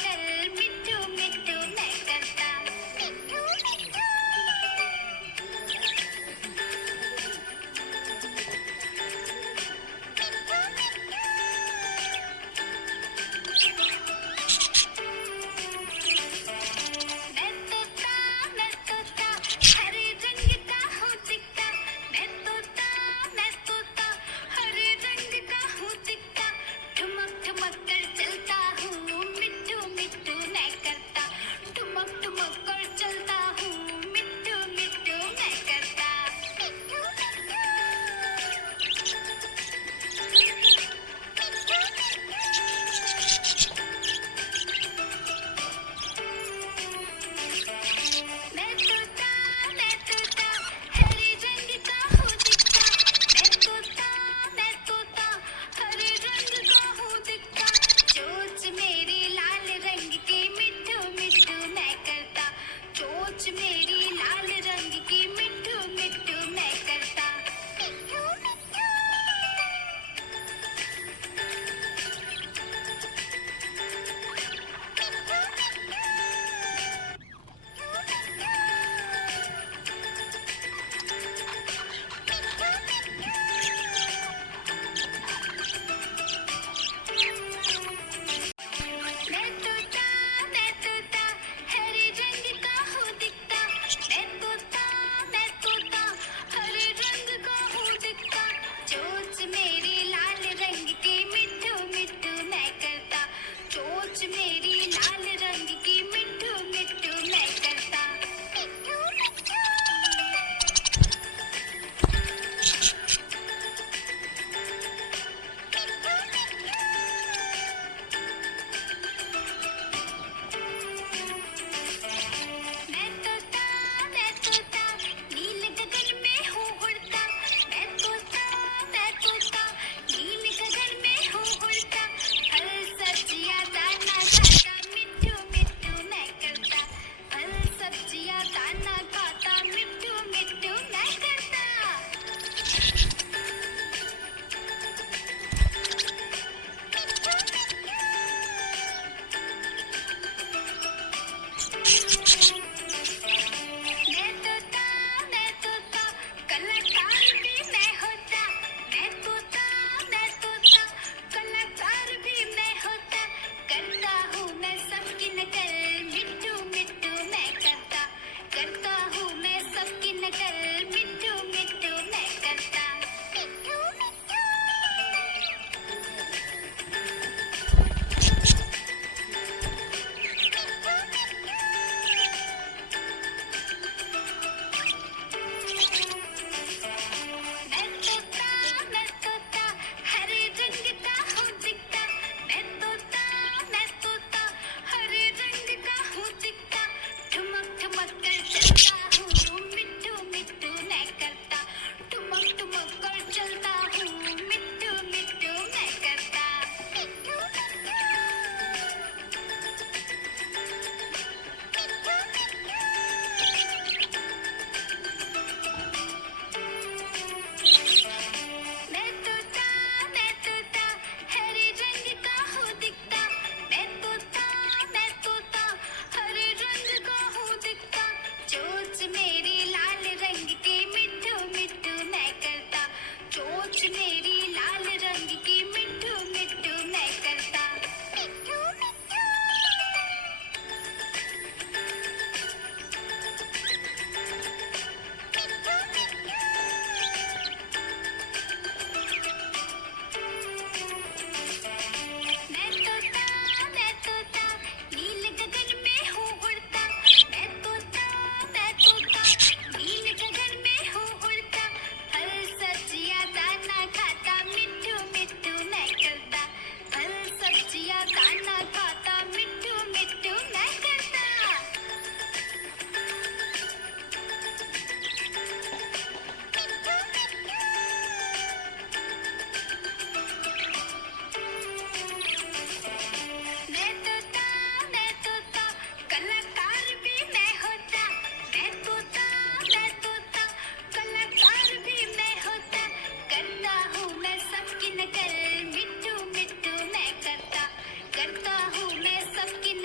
चल मिट्टू मिट्टू मैं करता मिट्टू मिट्टू। मैं तोता हरे रंग का हूँ दिखता। मैं तोता हरे रंग का हूँ दिखता। ठुमक ठुमक कर चलता हूँ मिट्टू मिट्टू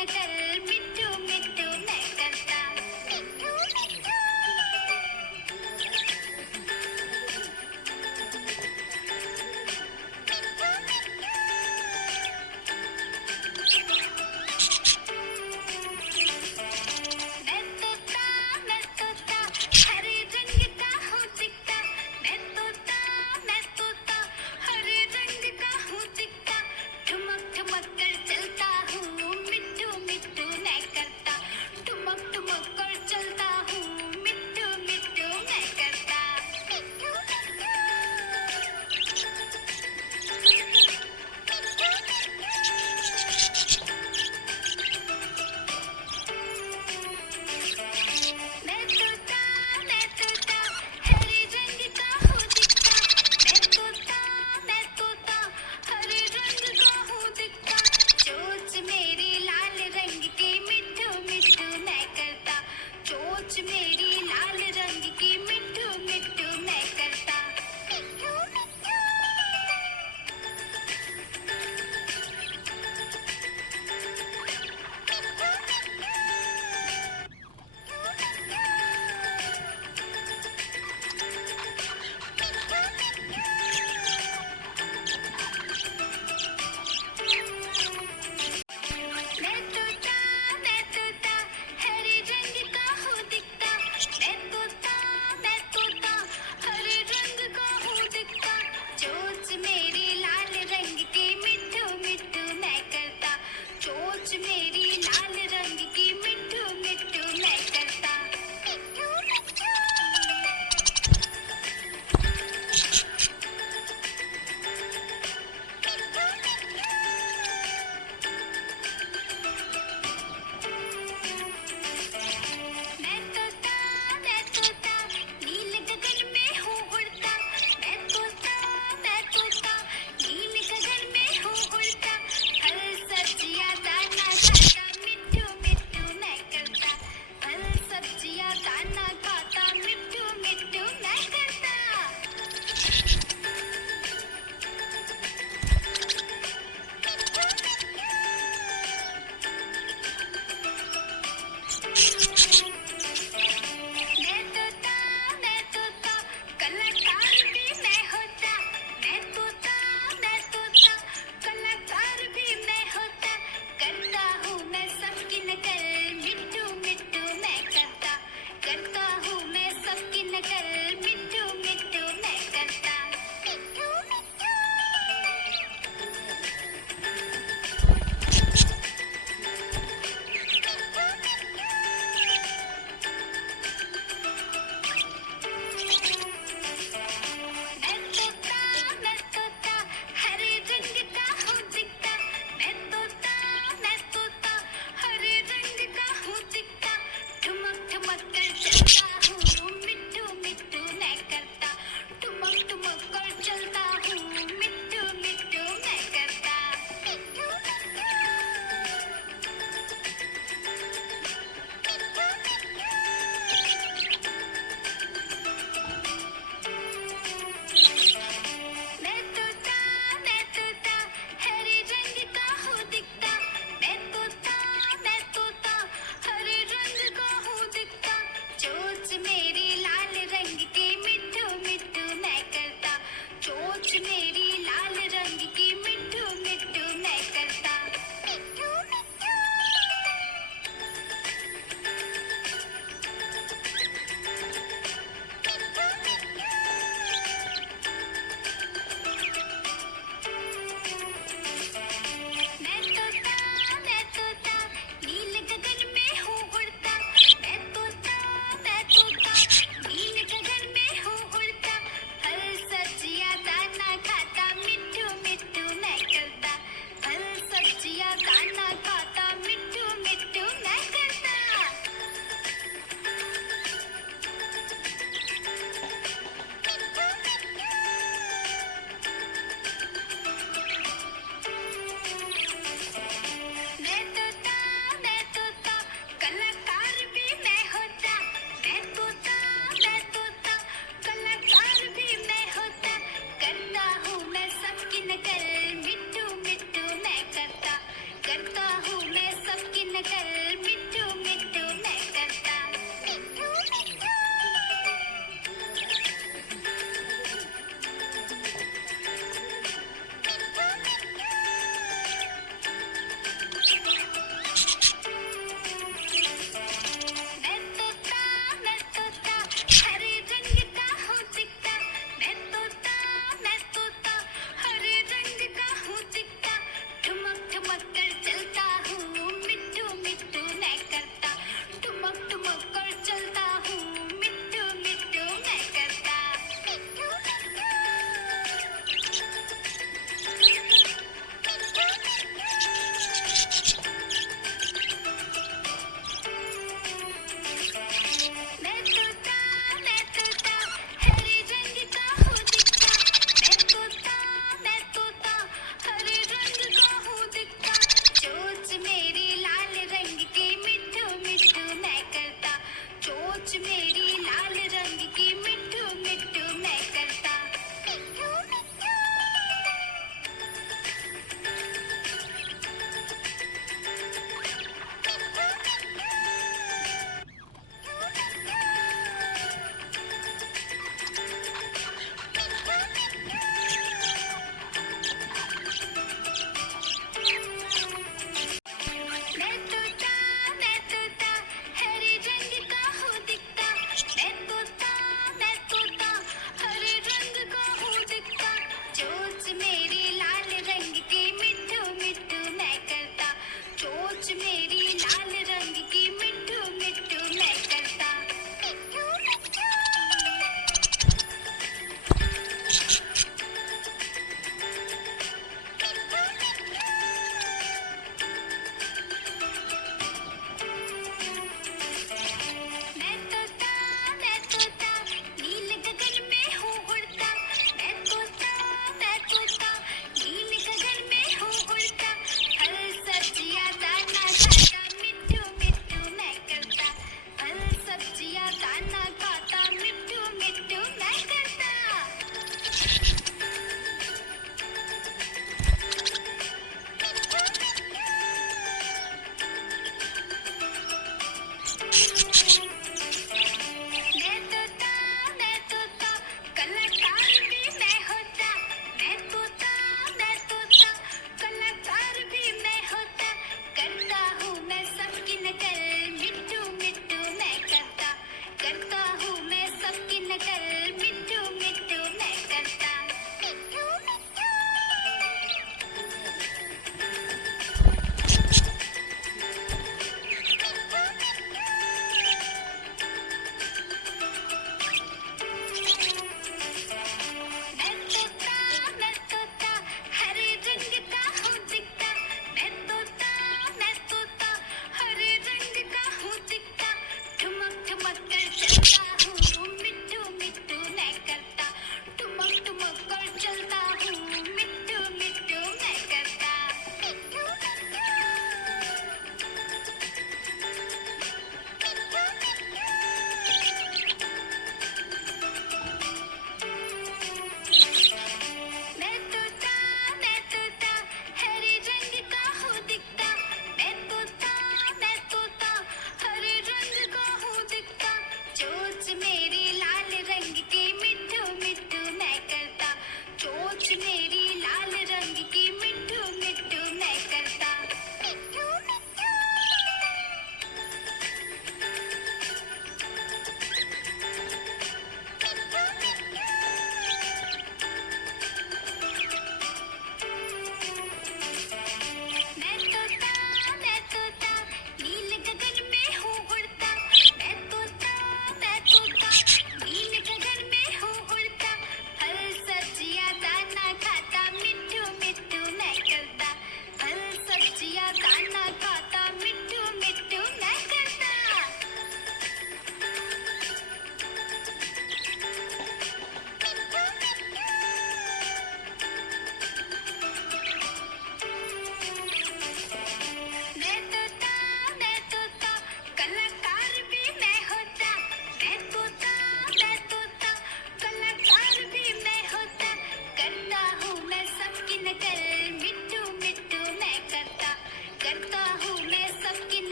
नकल मिट्टू मिट्टू मैं करता मिट्टू मिट्टू मैं तोता हरे रंग का हूँ दिखता मैं तोता हरे रंग का हूँ दिखता ठुमक ठुमक कर चलता हूँ मिट्टू मिट्टू मैं करता ठुमक ठुमक कर चलता हूँ मिट्टू मिट्टू मैं करता मिट्टू मैं तोता हरे रंग का हूँ दिखता मैं तोता हरे रंग का हूँ दिखता चोंच मेरी लाल रंग की मिट्टू मिट्टू मैं करता चोंच मेरी लाल रंग की मिट्टू मिट्टू मैं करता मिट्टू मिट्टू मैं तोता हरे रंग का हूँ दिखता मैं तोता हरे रंग का हूँ दिखता चोंच मेरी लाल रंग की मिट्टू मिट्टू मैं करता चोंच मेरी लाल रंग की मिट्टू मिट्टू मैं करता मिट्टू मिट्टू मैं तोता नील गगन में हूँ उड़ता मैं तोता नील गगन में हूँ उड़ता फल सब्जियाँ दाना खाता मिट्टू मिट्टू मैं करता फल सब्जियाँ दाना खाता मिट्टू मिट्टू मैं करता मैं तोता कलाकार भी मैं होता मैं तोता कलाकार भी मैं होता करता हूँ मैं सबकी नकल मिट्टू मिट्टू मैं करता हूँ मैं सबकी नकल मिट्टू मिट्टू मैं करता मिट्टू मिट्टू मैं तोता हरे रंग का हूँ दिखता मैं तोता हरे रंग का हूँ दिखता ठुमक ठुमक कर चलता हूँ मिट्टू मिट्टू मैं करता ठुमक ठुमक कर चलता हूँ मिट्टू मिट्टू मैं करता मिट्टू मैं तोता हरे रंग का हूँ दिखता मैं तोता हरे रंग का हूँ दिखता चोंच मेरी लाल रंग की मिट्टू मिट्टू मैं करता चोंच मेरी लाल रंग की मिट्टू मिट्टू मैं करता मिट्टू मिट्टू मैं तोता नील गगन में हूँ उड़ता मैं तोता नील गगन में हूँ उड़ता फल सब्जियाँ दाना खाता मिट्टू मिट्टू मैं करता फल सब्जियाँ दाना खाता